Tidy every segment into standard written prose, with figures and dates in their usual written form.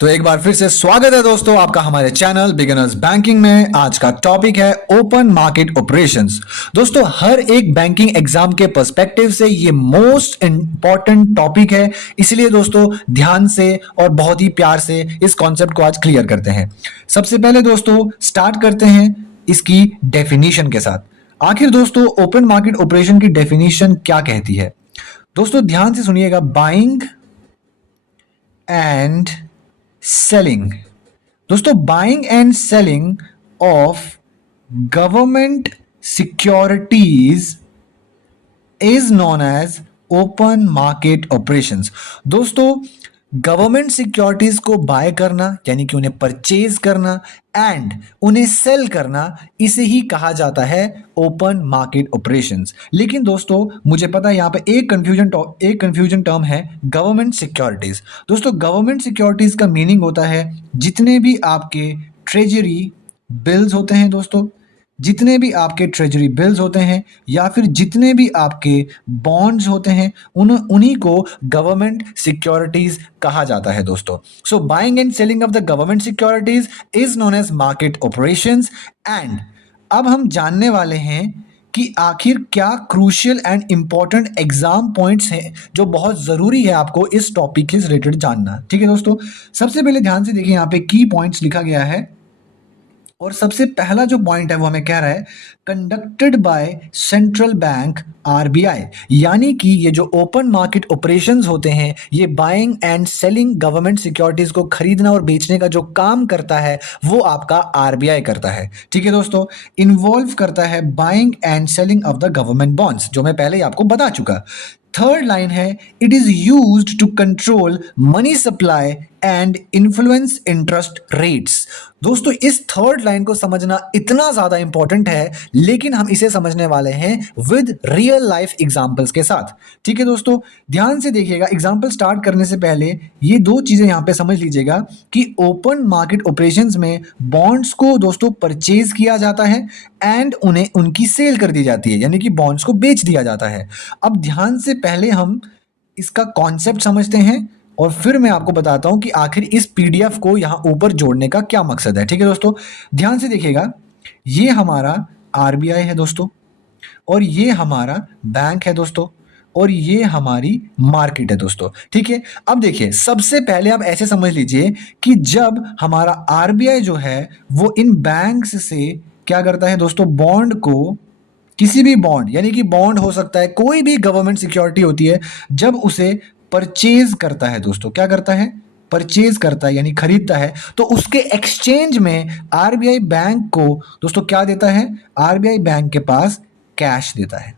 तो एक बार फिर से स्वागत है दोस्तों आपका हमारे चैनल बिगिनर्स बैंकिंग में। आज का टॉपिक है ओपन मार्केट ऑपरेशंस। दोस्तों हर एक बैंकिंग एग्जाम के पर्सपेक्टिव से ये मोस्ट इंपॉर्टेंट टॉपिक है, इसलिए दोस्तों ध्यान से और बहुत ही प्यार से इस कॉन्सेप्ट को आज क्लियर करते हैं। सबसे पहले दोस्तों स्टार्ट करते हैं इसकी डेफिनेशन के साथ। आखिर दोस्तों ओपन मार्केट ऑपरेशन की डेफिनेशन क्या कहती है? दोस्तों ध्यान से सुनिएगा। बाइंग एंड सेलिंग, दोस्तों buying and selling of government securities is known as open market operations. दोस्तों गवर्नमेंट सिक्योरिटीज को बाय करना यानी कि उन्हें परचेज करना एंड उन्हें सेल करना, इसे ही कहा जाता है ओपन मार्केट ऑपरेशंस। लेकिन दोस्तों मुझे पता है यहां पे एक कंफ्यूजन टर्म है, गवर्नमेंट सिक्योरिटीज। दोस्तों गवर्नमेंट सिक्योरिटीज का मीनिंग होता है जितने भी आपके ट्रेजरी बिल्स होते हैं, दोस्तों जितने भी आपके ट्रेजरी बिल्स होते हैं या फिर जितने भी आपके बॉन्ड्स होते हैं उन्हीं को गवर्नमेंट सिक्योरिटीज कहा जाता है दोस्तों। So buying and selling of the government securities is known as market operations. And अब हम जानने वाले हैं कि आखिर क्या crucial and important exam points हैं जो बहुत जरूरी है आपको इस टॉपिक से रिलेटेड जानना। ठीक है दोस्तों, सबसे पहले ध्यान से देखिए, यहाँ पे की पॉइंट्स लिखा गया है और सबसे पहला जो पॉइंट है वो हमें कह रहा है conducted by central bank RBI. यानी कि ये जो ओपन मार्केट ऑपरेशंस होते हैं ये buying and selling government securities को खरीदना और बेचने का जो काम करता है वो आपका आरबीआई करता है। ठीक है दोस्तों, इन्वॉल्व करता है buying and selling of the government bonds, जो मैं पहले ही आपको बता चुका। थर्ड लाइन है it is used to control money supply and influence interest rates. दोस्तों इस थर्ड लाइन को समझना इतना ज्यादा इंपॉर्टेंट है, लेकिन हम इसे समझने वाले हैं विद रियल लाइफ एग्जांपल्स के साथ। ठीक है दोस्तों, ध्यान से देखिएगा। एग्जांपल स्टार्ट करने से पहले ये दो चीजें यहां पे समझ लीजिएगा कि ओपन मार्केट ऑपरेशंस में बॉन्ड्स को दोस्तों परचेज किया जाता है एंड उन्हें उनकी सेल कर दी जाती है, यानी कि बॉन्ड्स को बेच दिया जाता है। अब ध्यान से पहले हम इसका कॉन्सेप्ट समझते हैं और फिर मैं आपको बताता हूं कि आखिर इस पीडीएफ को यहां ऊपर जोड़ने का क्या मकसद है। ठीक है दोस्तों, ध्यान से देखिएगा। ये हमारा आरबीआई है दोस्तों, और ये हमारा बैंक है दोस्तों, और ये हमारी मार्केट है दोस्तों। ठीक है, अब देखिए सबसे पहले आप ऐसे समझ लीजिए कि जब हमारा आरबीआई जो है वो इन बैंक्स से क्या करता है दोस्तों, बॉन्ड को, किसी भी बॉन्ड यानी कि बॉन्ड हो सकता है, कोई भी गवर्नमेंट सिक्योरिटी होती है, जब उसे परचेज करता है दोस्तों, क्या करता है, परचेज करता है यानी खरीदता है, तो उसके एक्सचेंज में आरबीआई बैंक को दोस्तों क्या देता है, आरबीआई बैंक के पास कैश देता है।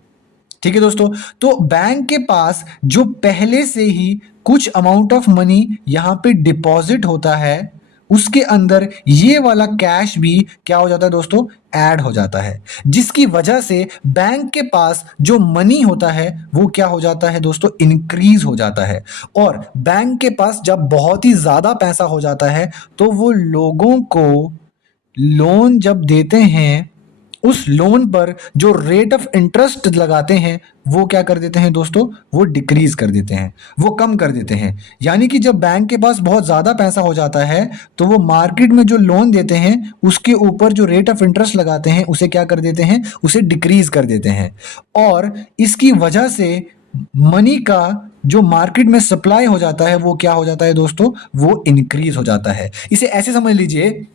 ठीक है दोस्तों, तो बैंक के पास जो पहले से ही कुछ अमाउंट ऑफ मनी यहां पे डिपॉजिट होता है, उसके अंदर ये वाला कैश भी क्या हो जाता है दोस्तों, ऐड हो जाता है, जिसकी वजह से बैंक के पास जो मनी होता है वो क्या हो जाता है दोस्तों, इंक्रीज हो जाता है। और बैंक के पास जब बहुत ही ज्यादा पैसा हो जाता है तो वो लोगों को लोन जब देते हैं, उस लोन पर जो रेट ऑफ इंटरेस्ट लगाते हैं वो क्या कर देते हैं दोस्तों, वो डिक्रीज कर देते हैं, वो कम कर देते हैं। यानी कि जब बैंक के पास बहुत ज़्यादा पैसा हो जाता है तो वो मार्केट में जो लोन देते हैं उसके ऊपर जो रेट ऑफ इंटरेस्ट लगाते हैं उसे क्या कर देते हैं, उसे डिक्रीज कर देते हैं। और इसकी वजह से मनी का जो मार्केट में सप्लाई हो जाता है वो क्या हो जाता है दोस्तों, वो इंक्रीज हो जाता है। इसे ऐसे समझ लीजिए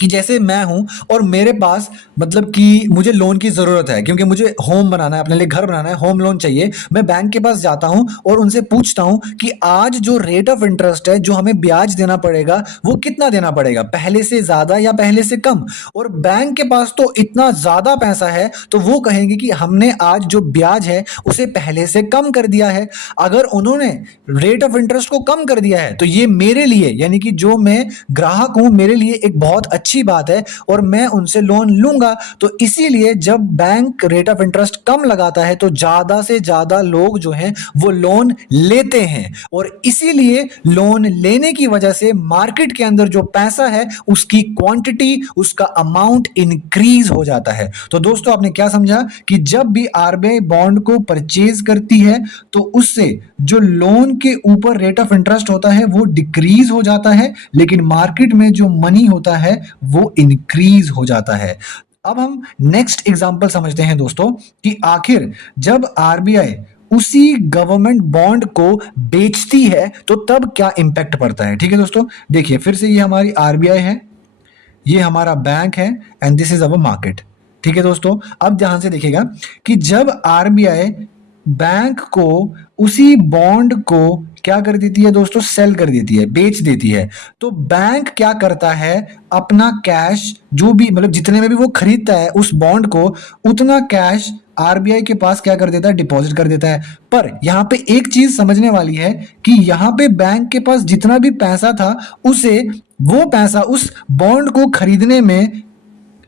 कि जैसे मैं हूं और मेरे पास मतलब कि मुझे लोन की ज़रूरत है क्योंकि मुझे होम बनाना है, अपने लिए घर बनाना है, होम लोन चाहिए। मैं बैंक के पास जाता हूं और उनसे पूछता हूं कि आज जो रेट ऑफ इंटरेस्ट है, जो हमें ब्याज देना पड़ेगा, वो कितना देना पड़ेगा, पहले से ज़्यादा या पहले से कम। और बैंक के पास तो इतना ज़्यादा पैसा है तो वो कहेंगे कि हमने आज जो ब्याज है उसे पहले से कम कर दिया है। अगर उन्होंने रेट ऑफ इंटरेस्ट को कम कर दिया है तो ये मेरे लिए यानी कि जो मैं ग्राहक हूं, मेरे लिए एक बहुत अच्छी बात है और मैं उनसे लोन लूंगा। तो इसीलिए जब बैंक रेट ऑफ इंटरेस्ट कम लगाता है तो ज्यादा से ज्यादा लोग जो हैं वो लोन लेते हैं, और इसीलिए लोन लेने की वजह से मार्केट के अंदर जो पैसा है उसकी क्वांटिटी, उसका अमाउंट इंक्रीज हो जाता है। तो दोस्तों आपने क्या समझा कि जब भी आरबीआई बॉन्ड को परचेज करती है तो उससे जो लोन के ऊपर रेट ऑफ इंटरेस्ट होता है वो डिक्रीज हो जाता है, लेकिन मार्केट में जो मनी होता है वो इंक्रीज हो जाता है। अब हम नेक्स्ट एग्जांपल समझते हैं दोस्तों कि आखिर जब आरबीआई उसी गवर्नमेंट बॉन्ड को बेचती है तो तब क्या इंपैक्ट पड़ता है। ठीक है दोस्तों, देखिए फिर से ये हमारी आरबीआई है, ये हमारा बैंक है and this is our market. ठीक है दोस्तों, अब ध्यान से देखिएगा कि जब आरबीआई बैंक को उसी बॉन्ड को क्या कर देती है दोस्तों, सेल कर देती है, बेच देती है, तो बैंक क्या करता है, अपना कैश जो भी मतलब जितने में भी वो खरीदता है उस बॉन्ड को, उतना कैश आरबीआई के पास क्या कर देता है, डिपॉजिट कर देता है। पर यहां पे एक चीज समझने वाली है कि यहां पे बैंक के पास जितना भी पैसा था उसे वो पैसा उस बॉन्ड को खरीदने में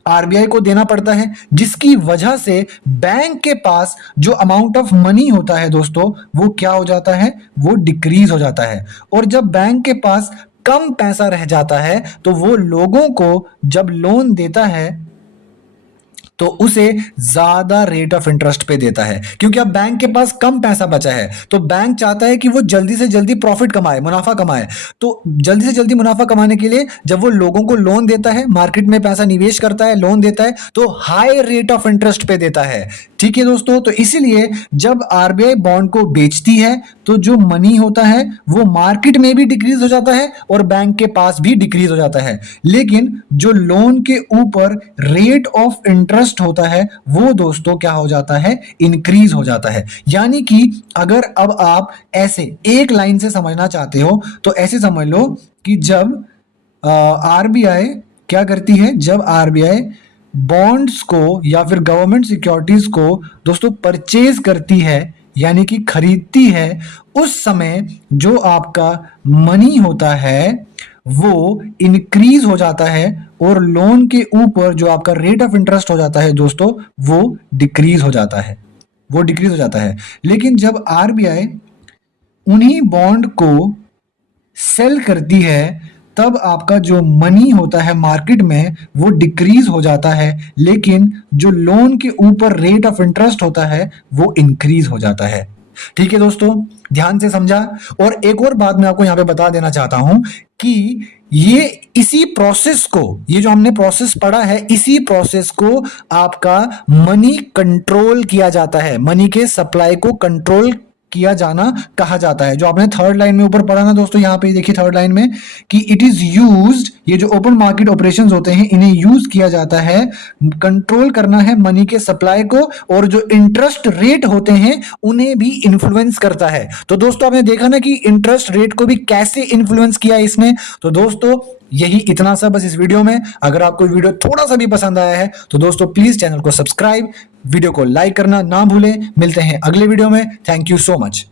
आरबीआई को देना पड़ता है, जिसकी वजह से बैंक के पास जो अमाउंट ऑफ मनी होता है दोस्तों वो क्या हो जाता है, वो डिक्रीज हो जाता है। और जब बैंक के पास कम पैसा रह जाता है तो वो लोगों को जब लोन देता है तो उसे ज्यादा रेट ऑफ इंटरेस्ट पे देता है, क्योंकि अब बैंक के पास कम पैसा बचा है तो बैंक चाहता है कि वो जल्दी से जल्दी प्रॉफिट कमाए, मुनाफा कमाए। तो जल्दी से जल्दी मुनाफा कमाने के लिए जब वो लोगों को लोन देता है, मार्केट में पैसा निवेश करता है, लोन देता है, तो हाई रेट ऑफ इंटरेस्ट पे देता है। ठीक है दोस्तों, तो इसीलिए जब आरबीआई बॉन्ड को बेचती है तो जो मनी होता है वो मार्केट में भी डिक्रीज हो जाता है और बैंक के पास भी डिक्रीज हो जाता है, लेकिन जो लोन के ऊपर रेट ऑफ इंटरेस्ट होता है वो दोस्तों क्या हो जाता है, इंक्रीज हो जाता है। यानी कि अगर अब आप ऐसे एक लाइन से समझना चाहते हो तो ऐसे समझ लो कि जब आरबीआई क्या करती है, जब आरबीआई बॉन्ड्स को या फिर गवर्नमेंट सिक्योरिटीज को दोस्तों परचेज करती है यानी कि खरीदती है, उस समय जो आपका मनी होता है वो इंक्रीज हो जाता है और लोन के ऊपर जो आपका रेट ऑफ इंटरेस्ट हो जाता है दोस्तों वो डिक्रीज हो जाता है, वो डिक्रीज हो जाता है। लेकिन जब आरबीआई उन्हीं बॉन्ड को सेल करती है तब आपका जो मनी होता है मार्केट में वो डिक्रीज हो जाता है, लेकिन जो लोन के ऊपर रेट ऑफ इंटरेस्ट होता है वो इंक्रीज हो जाता है। ठीक है दोस्तों, ध्यान से समझा। और एक और बात मैं आपको यहां पे बता देना चाहता हूं कि ये इसी प्रोसेस को, ये जो हमने प्रोसेस पढ़ा है, इसी प्रोसेस को आपका मनी कंट्रोल किया जाता है, मनी के सप्लाई को कंट्रोल किया जाना कहा जाता है। जो आपने थर्ड लाइन में ऊपर पढ़ा ना दोस्तों, यहां पे देखिए थर्ड लाइन में कि इट इज यूज्ड, ये जो ओपन मार्केट ऑपरेशंस होते हैं इन्हें यूज किया जाता है, कंट्रोल करना है मनी के सप्लाई को, और जो इंटरेस्ट रेट होते हैं उन्हें भी इन्फ्लुएंस करता है। तो दोस्तों आपने देखा ना कि इंटरेस्ट रेट को भी कैसे इन्फ्लुएंस किया इसने। तो दोस्तों यही इतना सा बस इस वीडियो में। अगर आपको वीडियो थोड़ा सा भी पसंद आया है तो दोस्तों प्लीज चैनल को सब्सक्राइब, वीडियो को लाइक करना ना भूलें। मिलते हैं अगले वीडियो में। Thank you so much.